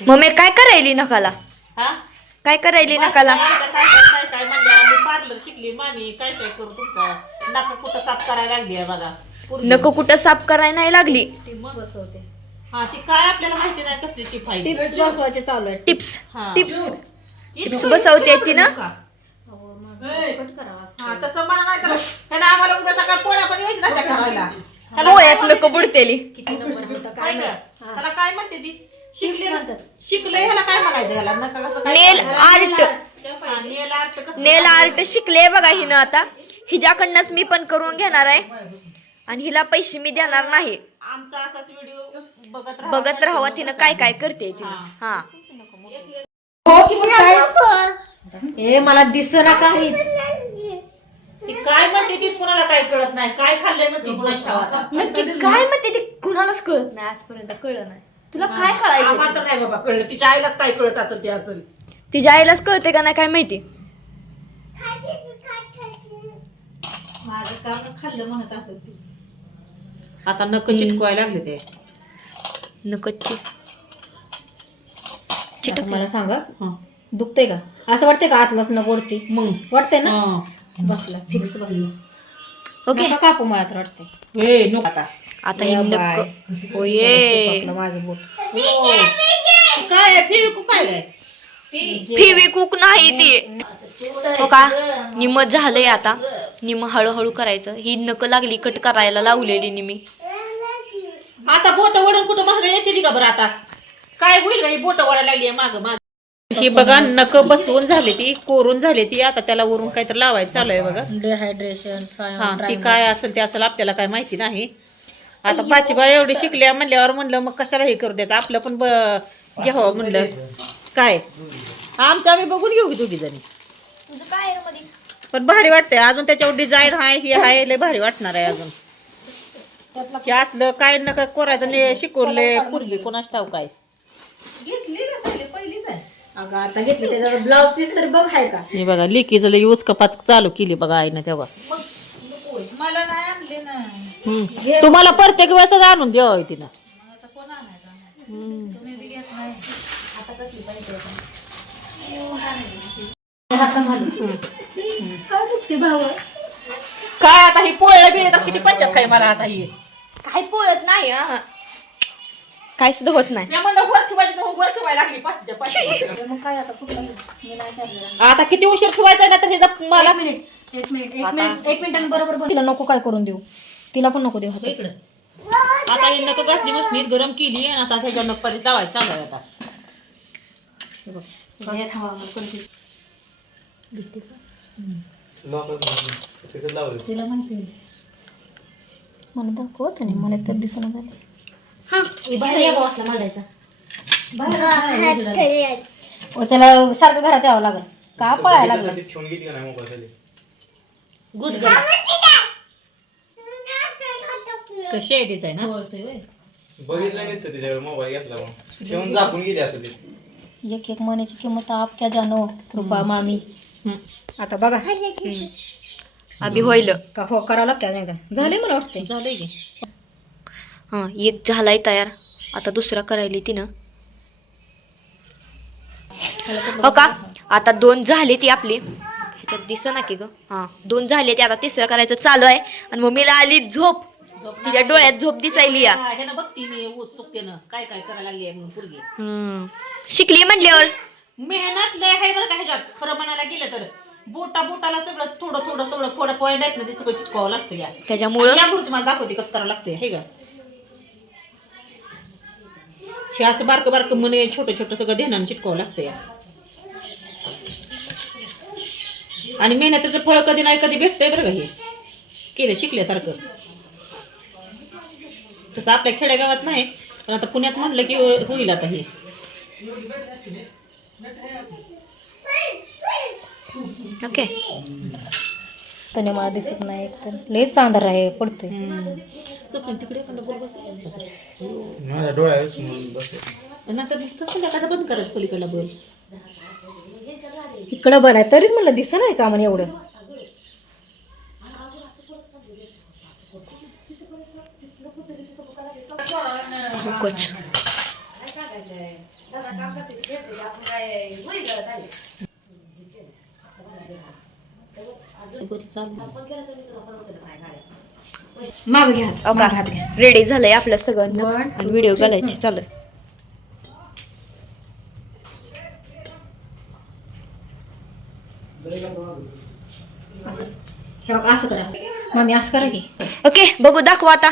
Mummy काय करायली नकाला? हा काय करायली नकाला? काय म्हणलं आम्ही पार्लर शिकली मामी काय काय करू तुमचा नाक कुठं साफ करायला लागली आहे बघा नको कुठं साफ करायला नाही लागली. हा ती काय आपल्याला माहिती नाही कसली टिप आहे ती. टिप्स बसवायचे चालू आहे. टिप्स हा. टिप्स टिप्स बसवते ती ना. हा तसं मला नाही तर ह्यानं आम्हाला उद्या सकाळ पोळ्या पण यायची नाही त्या करायला. पोळ्यात नको बुडतेली. किती नंबर होता काय काय माहित. गं? त्याला काय म्हणते ती म्हणतात. शिकले ह्याला काय म्हणायचं ह्याला नका कसं काय नेल करायला? आर्ट हा, नेल आर्ट कसं नेल आर्ट शिकले बघा हिनं आता. हिच्याकडनंच मी पण करून घेणार आहे आणि हिला पैसे मी देणार नाही. आमचा असाच व्हिडिओ बघत राहावा तिनं काय काय करते तिनं. हा हो की मग काय? ए मला दिसना काहीच. ती काय म्हणते ती कोणाला काय कळत नाही काय खाल्लंय म्हणते गोष्ट नक्की काय म्हणते ते कुणालाच कळत नाही. आजपर्यंत कळलं नाही. तुला काय कळायचं? आम्हाला तर नाही बाबा कळलं तिच्या आईलाच काय कळत असेल ते असेल तिच्या आईलाच कळते का नाही काय माहिती. माझं काम खाल्लं म्हणत असेल ती आता नक चिटकवायला लागले ते नकची आता मला सांगा दुखतंय का? असं वाटतंय का आतलाच न ओढते? मग वाटतंय ना? बसला फिक्स बसला. ओके नका कापू मला तर वाटतंय. हे नको आता आता ही नक ओये आपलं माझं बोट. हो. काय आहे? फेविक्विक काय आहे? फेविक्विक नाही ती. हो का निम झालंय आता. निम हळूहळू करायचं. ही नक लागली कट करायला लावलेली निमी. आता बोट वडून कुठं मागं येते का बरं आता काय होईल का ही बोट वडायला लागली माग माग ही बघा नक बसवून झाली ती कोरून झाली ती आता त्याला वरून काहीतरी लावायचं चालू आहे बघा डिहायड्रेशन हा ती काय असेल ते असेल आपल्याला काय माहिती नाही. आता बाचीबा एवढी शिकल्या म्हणल्यावर म्हणलं मग कशाला हे करू द्यायचं आपलं पण घ्यावं म्हणलं काय आमचं आम्ही बघून घेऊ की दोघी जणी पण भारी वाटतंय अजून त्याच्यावर डिझाईन आहे हे आहे लय भारी वाटणार आहे अजून हे असलं काय नका कोरायचं शिकवले पूर्वी कोणाच ठाव काय अगं आता घेतली त्याचा ब्लाऊज पीस तरी बघ आहे का? हे बघा लिकीचं लय यूज कपाच चालू केली बघा आईनं तेव्हा मला नाही आणले ना. तुम्हाला प्रत्येक वेळेस आणून द्यावं तिनं काय आता ही पोळ्या बिळ्या तर किती पंचायत काय मला आता ही काय पोळत नाही हा. काय सुद्धा होत नाही. मी म्हणलं वर ठेवायची तर वर ठेवायला लागली पाचच्या पाच मग काय आता कुठला मी नाही चाललेला. आता किती उशीर ठेवायचा ना तर हे मला एक मिनिट बरोबर बघ. तिला नको काय करून देऊ. तिला पण नको देऊ हातात. आता ही नक घातली मशनीत गरम केली आणि आता त्याच्या नक परत लावायचं चालू आहे आता हे बघ. बाहेर हवा मला कोणती भेटते का? तिला म्हणते मला दाखवत नाही मला तर दिसना झालं. बाहेर या बसला मांडायचा त्याला सारखं घरात यावं लागल का पळायला लागलं. गुड कशी आहे डिझाईन बघितलं नसतं तिच्याकडे मोबाईल घेतला मग ठेवून झाकून गेली असं ते एक एक मनाची किंमत आप क्या जानो कृपा मामी. आता बघा अभि होईल का हो करावं लागतं नाही का झाले मला वाटते. झालंय की हा एक झालाय तयार. आता दुसरा करायली तिनं. हो का आता 2 झाली ती आपली ह्याच्यात दिसना की ग. हा 2 झाले ती आता तिसरं करायचं चालू आहे आणि मम्मीला आली झोप. तिच्या डोळ्यात झोप दिसायली या. हे ना बघती मी उत्सुकतेनं काय काय करायला लागली आहे म्हणून पूर्वी शिकली म्हणल्यावर मेहनत लय आहे बरं का ह्याच्यात खरं म्हणायला गेलं तर बोटाला सगळं थोडं थोडं पॉईंट आहेत ना ते सगळं चिटकावं लागतं या त्याच्यामुळं यामुळे तुम्हाला दाखवते कसं करावं लागतं हे का हे असं बारकं म्हणे छोटं सगळं ध्यानानं चिटकावं लागतं या आणि मेहनतीचं फळ कधी नाही कधी भेटतंय बरं का हे केलं शिकल्यासारखं. तसं आपल्या खेडेगावात नाही पण आता पुण्यात म्हणलं की होईल आता हे ओके. त्याने मला दिसत नाही एक तर लयच चांदर आहे पडतोय. तिकडे पण बोल बसला माझ्या डोळ्यात नंतर संध्याकाळचा बंद करायचं पलीकडला बोल इकडं बरं आहे तरीच म्हणलं दिसत नाही का म्हणे एवढं. माग घ्या माग हात घ्या. रेडी झालंय आपलं सगळं आणि व्हिडिओ घालायची चालू आहे. हे बघ, असं करा मम्मी असं करा की. ओके बघू दाखवा आता.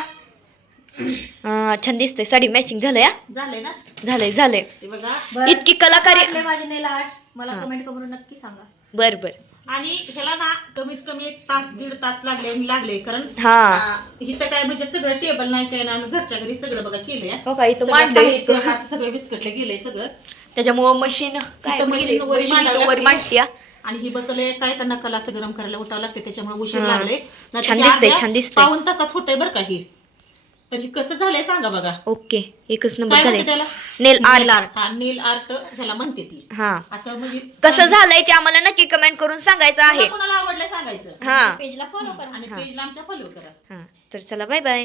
छान दिसतंय साडी मॅचिंग झालंय हा? झालंय ना झालंय झालंय. ते बघा. इतकी कलाकारी. वाटले माझे नेल आर्ट मला कमेंट करून नक्की सांगा. बर बर. आणि ह्याला ना कमीत कमी 1 तास 1.5 तास लागले कारण हा इथं काय म्हणजे सगळं टेबल नाही काय ना आम्ही घरच्या घरी सगळं बघा केलंय. हो का इथं सगळं मांडलंय साहित्य असं सगळं विस्कटलं गेलंय सगळं. त्याच्यामुळं मशीन काय इथं मशीन वर मशीन मांडावं वर लागते. मांडत्या. आणि ही बसले काय त्यांना कला असं गरम करायला उठावं लागते त्याच्यामुळे उशीर हा. लागले. छान दिसतंय, छान दिसतंय. 5 तासात होतंय बरं का ही. तर हे कसं झालंय सांगा बघा. ओके एकच नंबर काय झाले. म्हणते त्याला? नेल आर्ट. हा नेल आर्ट ह्याला म्हणते ती. हा असं म्हणजे कसं झालंय ते आम्हाला नक्की कमेंट करून सांगायचं आहे. कोणाला आवडलं सांगायचं हा पेजला फॉलो करा. आणि पेजला आमच्या फॉलो करा. हा तर चला बाय बाय.